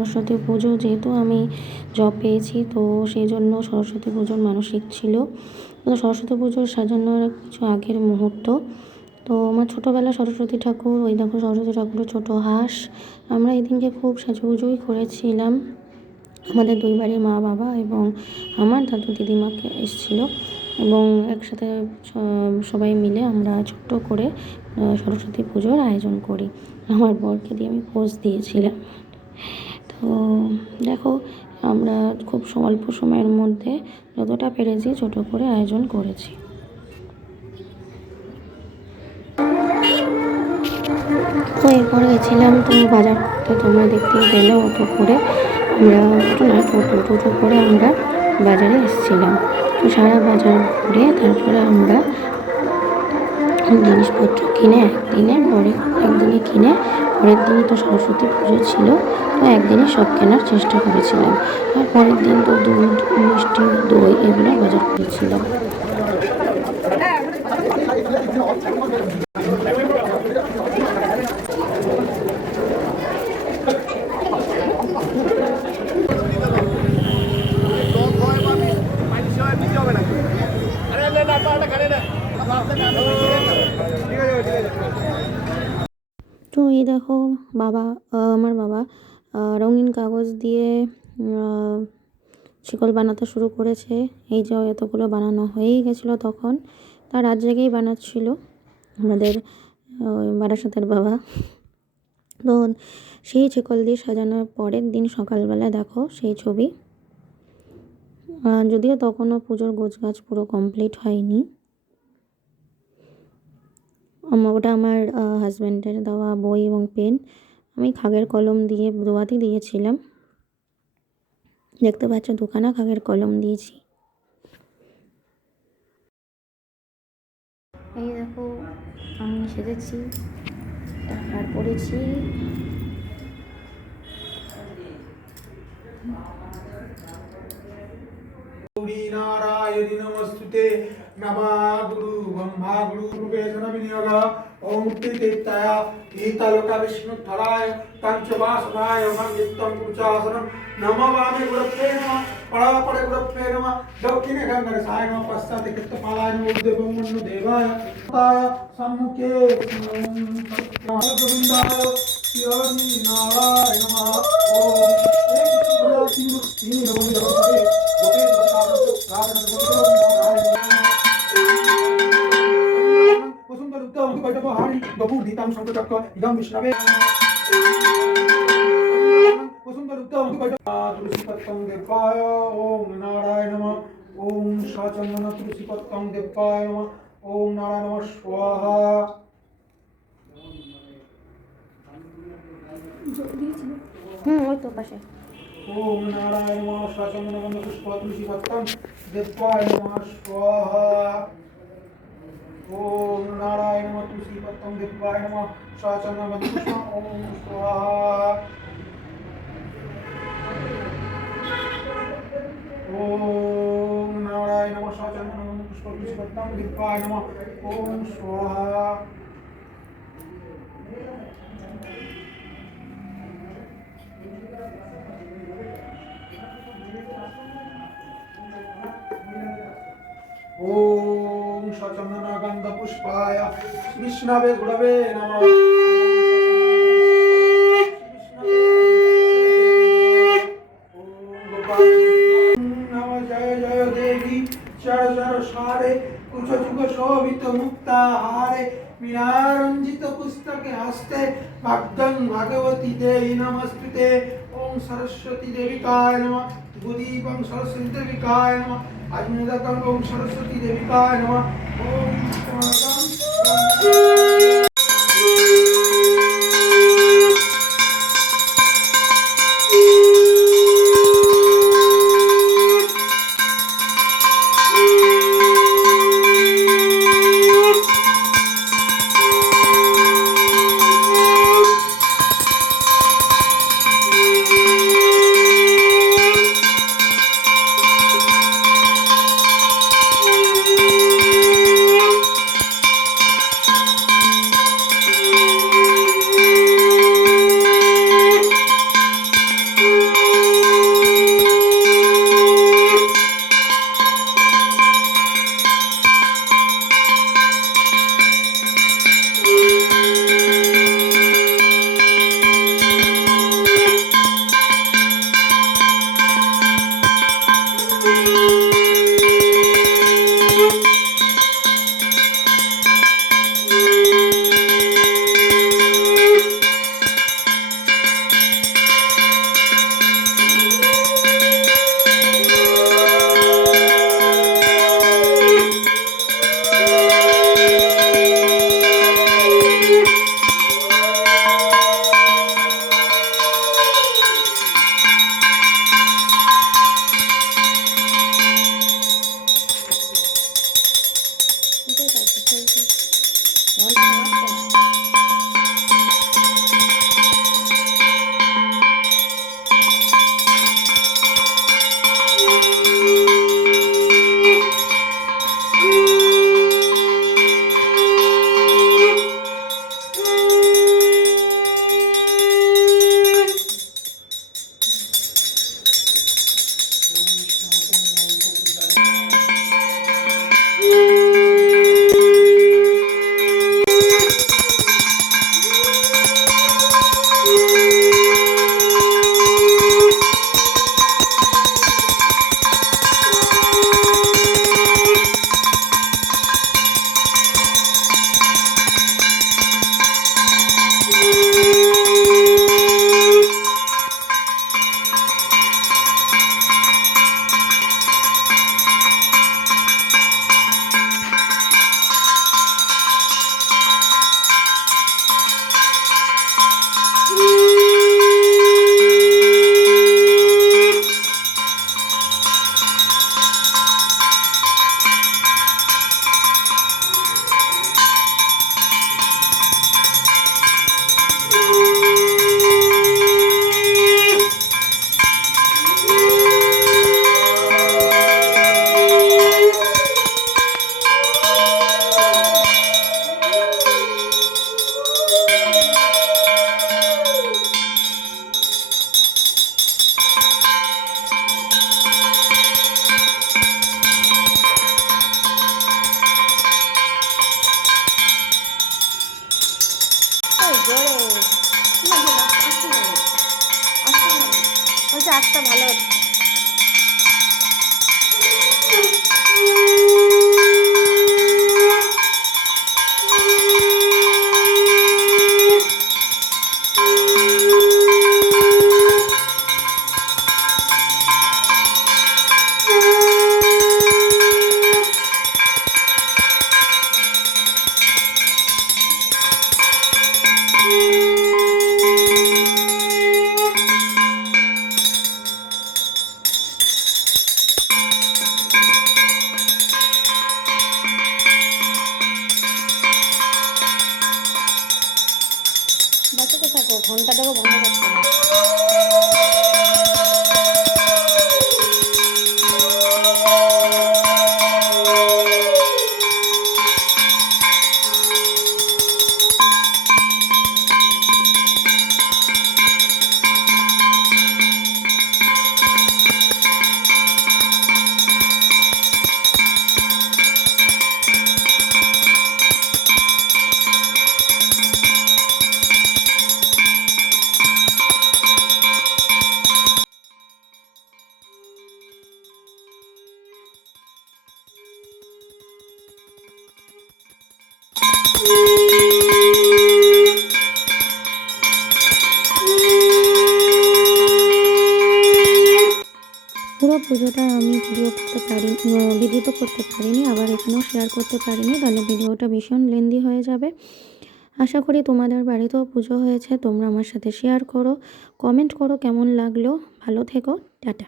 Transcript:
সরস্বতী পুজো যেহেতু আমি জব পেয়েছি, তো সেই জন্য সরস্বতী পুজোর মানসিক ছিল। তো সরস্বতী পুজোর সাজানোর কিছু আগের মুহূর্ত। তো আমার ছোটোবেলা সরস্বতী ঠাকুর, ওই দেখো সরস্বতী ঠাকুরের ছোটো হাঁস। আমরা এই দিনকে খুব সাজুগুজুই করেছিলাম। আমাদের দুই বাড়ির মা বাবা এবং আমার দাদু দিদিমাকে এসেছিলো এবং একসাথে সবাই মিলে আমরা ছোট্ট করে সরস্বতী পুজোর আয়োজন করি। আমার বরকে দিয়ে আমি পোজ দিয়েছিলাম। তো দেখো, আমরা খুব অল্প সময়ের মধ্যে যতটা পেরেছি ছোট করে আয়োজন করেছি। তো এরপর গেছিলাম তো বাজার করতে, তোমরা দেখতেই পেলে অটো করে আমরা, টোটো করে আমরা বাজারে এসেছিলাম। তো সারা বাজার ঘুরে তারপরে আমরা জিনিসপত্র কিনে একদিনে কিনে পরের দিনই তো সরস্বতী পুজো ছিল, তো একদিনে সব কেনার চেষ্টা করেছিলাম। আর পরের দিন তো দুধ, মিষ্টি, দই এগুলো বাজার করেছিলাম। তো এই দেখো আমার বাবা রঙিন কাগজ দিয়ে শিকল বানাতে শুরু করেছে। এই যে এতগুলো বানানো হয়েই গেছিলো তখন, তার রাত জেগেই বানাচ্ছিল আমাদের বারাসাতের বাবা। তো সেই শিকল দিয়ে সাজানোর পরের দিন সকালবেলা দেখো সেই ছবি। যদিও তখনও পুজোর গোছগাছ পুরো কমপ্লিট হয়নি। ওটা আমার হাজব্যান্ডের দেওয়া বই এবং পেন। আমি খাগের কলম দিয়ে দোয়াতে দিয়েছিলাম। দেখতে পাচ্ছ দুখানা খাগের কলম দিয়েছি। এই দেখো আমি সেজেছি, আর পড়েছি नारायणि नमस्तुते नमा गुरु ब्रह्मा गुरु रूपे जनविनियोग ओम तीर्थाय ईतलोका विष्णु थलाय पंचवासनाय मंगितम कुचासनम नमवामि गुरुप्रे नमः परापरे गुरुप्रे नमः दक्षिणे गंगरसाय नमः पश्चाते कृतपालाय नमः उद्देवमन्नु देवाय ताय सम्मुखे गोविन्दाय योनि नारायण नमः ओम नारायण नमः ओम सचंदन तुलसी पत्रं देवाय नमः ओम नारायण नमः स्वाहा ওই তো পাশে। ओम नारायण नमः सचंदन पुष्प तुलसी पत्रं देवाय नमः स्वाहा ओम नारायण नमः तुलसी पत्रं देवाय नमः सचंदन पुष्प ओम स्वाहा ओम नारायण नमः सचंदन पुष्प तुलसी पत्रं देवाय नमः ओम स्वाहा ओम सचंदन गंध पुष्पाय विष्णवे गुरवे नमः जय जय देवी चर चर सारे कुछ जुग शोभित मुक्ताहारे मीनारंजित पुस्तक हस्ते भक्तं भगवती देवी नमस्ते ओम सरस्वती देविकाय नमः भूदीपं सरस्वती देविकाय नमः अग्निदकं ओम सरस्वती देविकाय नमः ओम বলছে আজটা ভালো হচ্ছে। বাঁচাতে থাকো, ঘন্টাটাও বন্ধ করতে না। পুরো পুজোটা আমি ভিডিও তো করতে পারিনি, আবার এখানেও শেয়ার করতে পারিনি, তাহলে ভিডিওটা ভীষণ লেন্দি হয়ে যাবে। আশা করি তোমাদের বাড়িতেও পুজো হয়েছে, তোমরা আমার সাথে শেয়ার করো, কমেন্ট করো কেমন লাগলো। ভালো থেকো, টাটা।